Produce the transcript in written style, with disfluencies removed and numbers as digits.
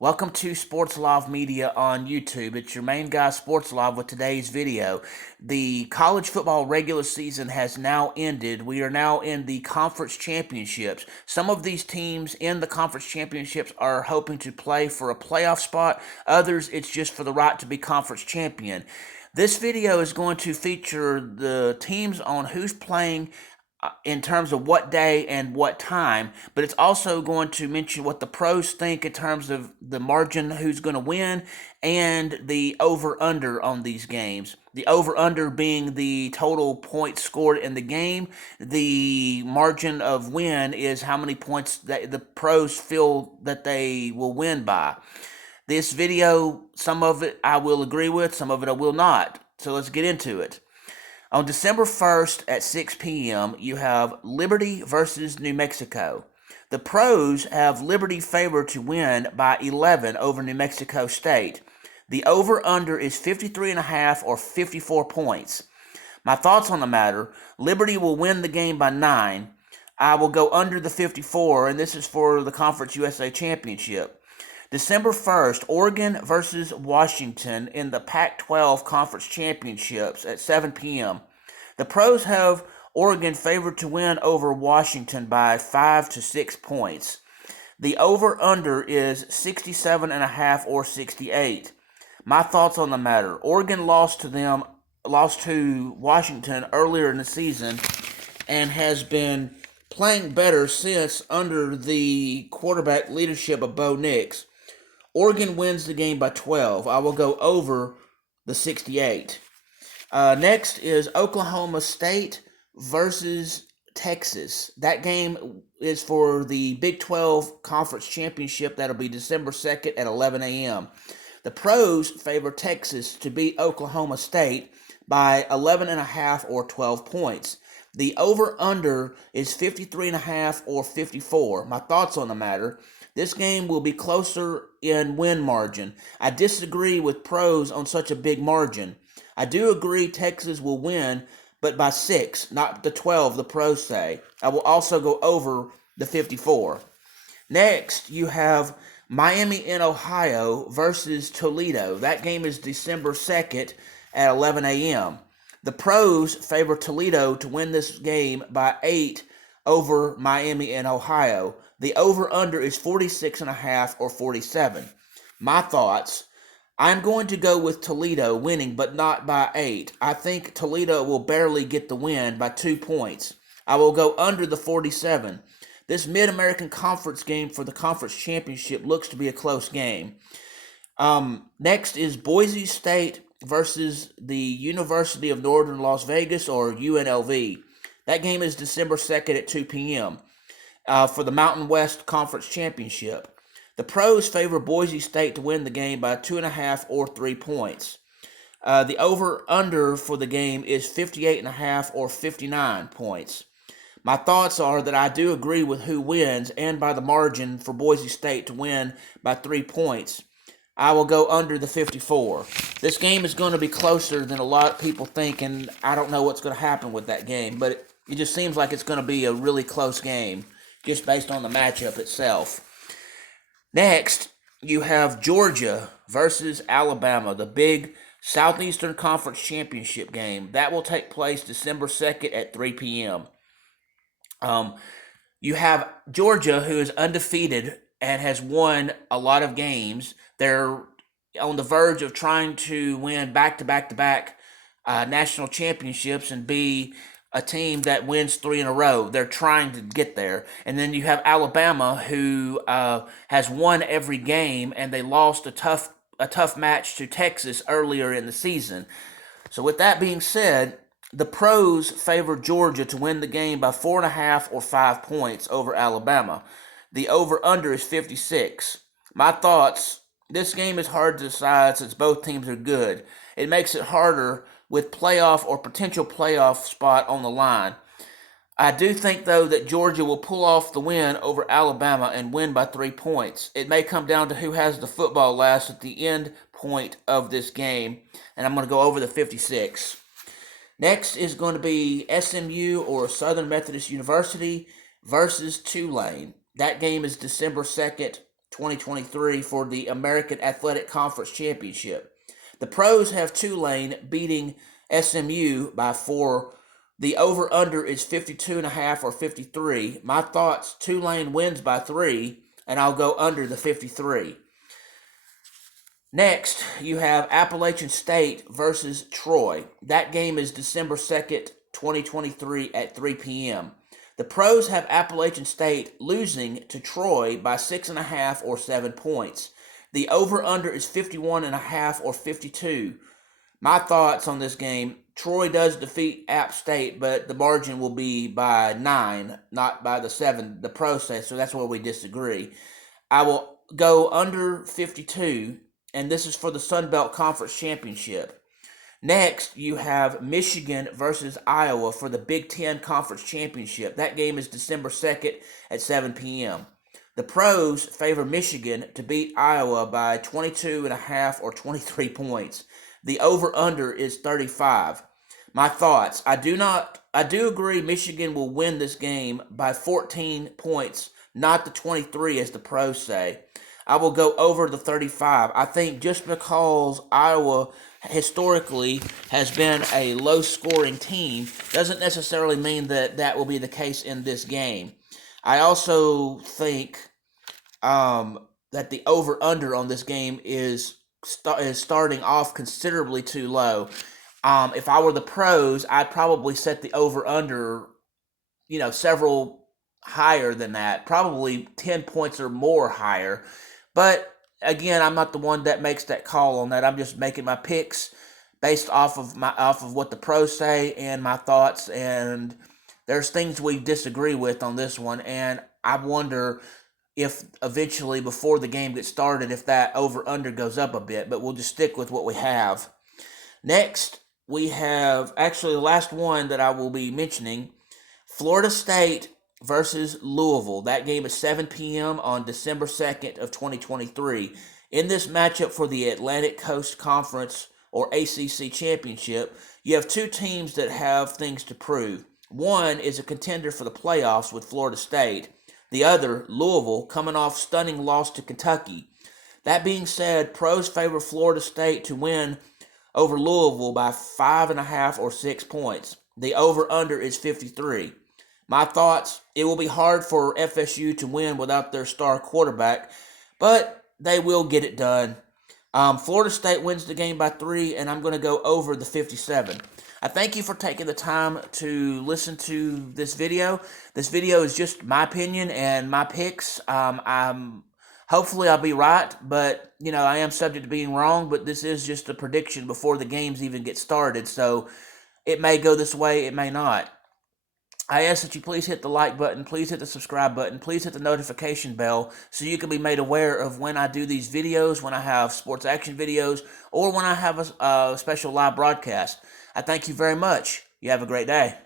Welcome to Sports Live Media on YouTube. It's your main guy, Sports Live, with today's video. The college football regular season has now ended. We are now in the conference championships. Some of these teams in the conference championships are hoping to play for a playoff spot. Others, it's just for the right to be conference champion. This video is going to feature the teams on who's playing in terms of what day and what time, but it's also going to mention what the pros think in terms of the margin, who's going to win, and the over-under on these games. The over-under being the total points scored in the game. The margin of win is how many points that the pros feel that they will win by. This video, some of it I will agree with, some of it I will not. So let's get into it. On December 1st at 6 p.m., you have Liberty versus New Mexico. The pros have Liberty favored to win by 11 over New Mexico State. The over-under is 53.5 or 54 points. My thoughts on the matter: Liberty will win the game by 9. I will go under the 54, and this is for the Conference USA Championship. December 1st, Oregon versus Washington in the Pac-12 Conference Championships at 7 p.m. The pros have Oregon favored to win over Washington by 5 to 6 points. The over-under is 67.5 or 68. My thoughts on the matter: Oregon lost to Washington earlier in the season and has been playing better since under the quarterback leadership of Bo Nix. Oregon wins the game by 12. I will go over the 68. Next is Oklahoma State versus Texas. That game is for the Big 12 Conference Championship. That'll be December 2nd at 11 a.m. The pros favor Texas to beat Oklahoma State by 11.5 or 12 points. The over-under is 53.5 or 54. My thoughts on the matter: this game will be closer in win margin. I disagree with pros on such a big margin. I do agree Texas will win, but by 6, not the 12 the pros say. I will also go over the 54. Next, you have Miami in Ohio versus Toledo. That game is December 2nd at 11 a.m. The pros favor Toledo to win this game by 8 over Miami in Ohio. The over-under is 46.5 or 47. My thoughts: I'm going to go with Toledo winning, but not by 8. I think Toledo will barely get the win by 2 points. I will go under the 47. This Mid-American Conference game for the Conference Championship looks to be a close game. Next is Boise State versus the University of Northern Las Vegas, or UNLV. That game is December 2nd at 2 p.m. For the Mountain West Conference Championship. The pros favor Boise State to win the game by 2.5 or 3 points. The over-under for the game is 58.5 or 59 points. My thoughts are that I do agree with who wins and by the margin for Boise State to win by 3 points. I will go under the 54. This game is going to be closer than a lot of people think, and I don't know what's going to happen with that game, but it just seems like it's going to be a really close game just based on the matchup itself. Next, you have Georgia versus Alabama, the big Southeastern Conference Championship game. That will take place December 2nd at 3 p.m. You have Georgia, who is undefeated and has won a lot of games. They're on the verge of trying to win back-to-back-to-back national championships and be a team that wins 3 in a row. They're trying to get there. And then you have Alabama, who has won every game, and they lost a tough match to Texas earlier in the season. So with that being said, the pros favor Georgia to win the game by 4.5 or 5 points over Alabama. The over-under is 56. My thoughts: this game is hard to decide since both teams are good. It makes it harder with playoff or potential playoff spot on the line. I do think, though, that Georgia will pull off the win over Alabama and win by 3 points. It may come down to who has the football last at the end point of this game, and I'm going to go over the 56. Next is going to be SMU, or Southern Methodist University, versus Tulane. That game is December 2nd 2023 for the American Athletic Conference Championship. The pros have Tulane beating SMU by 4. The over-under is 52.5 or 53. My thoughts, Tulane wins by 3, and I'll go under the 53. Next, you have Appalachian State versus Troy. That game is December 2nd, 2023 at 3 p.m. The pros have Appalachian State losing to Troy by 6.5 or 7 points. The over-under is 51.5 or 52. My thoughts on this game, Troy does defeat App State, but the margin will be by 9, not by the 7 the pros say, so that's where we disagree. I will go under 52, and this is for the Sun Belt Conference Championship. Next, you have Michigan versus Iowa for the Big Ten Conference Championship. That game is December 2nd at 7 p.m. The pros favor Michigan to beat Iowa by 22.5 or 23 points. The over-under is 35. My thoughts, I do agree Michigan will win this game by 14 points, not the 23 as the pros say. I will go over the 35. I think just because Iowa historically has been a low-scoring team doesn't necessarily mean that that will be the case in this game. I also think that the over-under on this game is starting off considerably too low. If I were the pros, I'd probably set the over-under, several higher than that, probably 10 points or more higher. But again, I'm not the one that makes that call on that. I'm just making my picks based off of what the pros say and my thoughts. And there's things we disagree with on this one, and I wonder if eventually before the game gets started, if that over-under goes up a bit. But we'll just stick with what we have. Next, we have actually the last one that I will be mentioning: Florida State versus Louisville. That game is 7 p.m. on December 2nd of 2023. In this matchup for the Atlantic Coast Conference or ACC Championship, you have two teams that have things to prove. One is a contender for the playoffs with Florida State. The other, Louisville, coming off stunning loss to Kentucky. That being said, pros favor Florida State to win over Louisville by 5.5 or 6 points. The over-under is 53. My thoughts, it will be hard for FSU to win without their star quarterback, but they will get it done. Florida State wins the game by 3, and I'm going to go over the 57. I thank you for taking the time to listen to this video. This video is just my opinion and my picks. Hopefully I'll be right, but, I am subject to being wrong, but this is just a prediction before the games even get started, so it may go this way, it may not. I ask that you please hit the like button, please hit the subscribe button, please hit the notification bell so you can be made aware of when I do these videos, when I have sports action videos, or when I have a special live broadcast. I thank you very much. You have a great day.